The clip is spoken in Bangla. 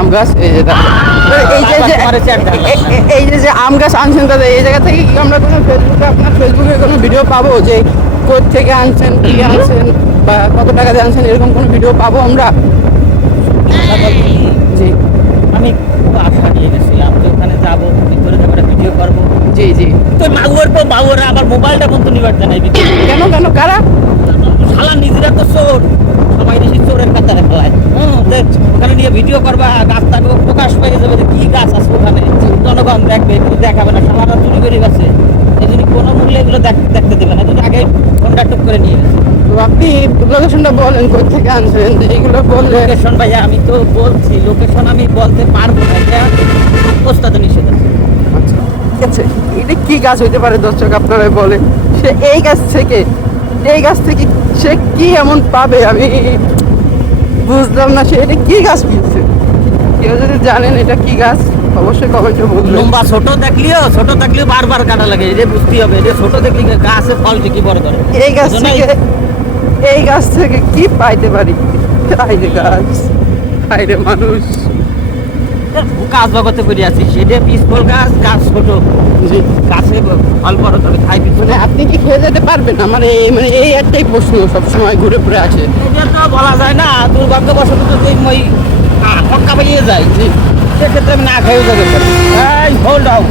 আম গাছ, এই যে দেখো। এই যে আম গাছ আনছেন দাদা, এই জায়গা থেকে কি আমরা কোনো ফেসবুকে, আপনার ফেসবুকে কোনো ভিডিও পাবো যে কোথা থেকে আনছেন, কি আনছেন, বা কত টাকা দিয়ে আনছেন, এরকম কোনো ভিডিও পাবো আমরা? জি, আমি খুব আশা নিয়ে গেছিলাম যে ওখানে যাবো, ভিতরে যাবো, ভিডিও করবো। জি জি। তো মাগুয়ার পর মাগুয়ারা আবার মোবাইলটা বন্ধ নিবার জানাই কেন কেন কারা? শালা নিজেরা তো চোর, সবাই বেশি চোরের কাতারে ফেলায়। ওখানে নিয়ে ভিডিও করবা, গাছ থাকবে, প্রকাশ পেয়ে যাবে যে কি গাছ আছে ওখানে, জনগণ দেখবে, কিন্তু দেখাবে না, শালারা চুরি করে গেছে। এই জন্য কোনো মূল্যে এগুলো দেখতে দেবে না, যদি আগে ফোনটা টুক করে নিয়ে গেছে। তো আপনি লোকেশনটা বলেন কোথা থেকে আনছেন, যে এইগুলো বললে। লোকেশন ভাইয়া আমি তো বলছি, লোকেশন আমি বলতে পারবো না, এটা পোস্টাতে নিষেধ আছে। আচ্ছা ঠিক আছে, এটা কি গাছ হইতে পারে দর্শক আপনারা বলে? সে এই গাছ থেকে সে কি এমন পাবে, আমি বুঝলাম না। সে এটা কি গাছ কিনছে, কেউ যদি জানেন এটা কি গাছ অবশ্যই কমেন্টে বলবেন। লম্বা ছোট দেখলেও বারবার কাটা লাগে, এটা বুঝতে হবে। এটা ছোট দেখলে গাছে ফল ঠিকই বড় করে। এই গাছ থেকে কি পাইতে পারি? আইরে গাছ, আইরে মানুষ। গাছ জগতে পড়ে আছি, সেটা পিসফল গাছ ছোট, জি, গাছে ফল বড় করে খাই পিছনে। মানে আপনি কি খেয়ে যেতে পারবেন? আমার এই একটাই প্রশ্ন সবসময় ঘুরে পড়ে আছে। এটা তো বলা যায় না, দুর্ভাগ্যবশত যদি ওই ঠক্কা পাইয়ে যায়, সেক্ষেত্রে আমি না খাইও যাবে। Hold out.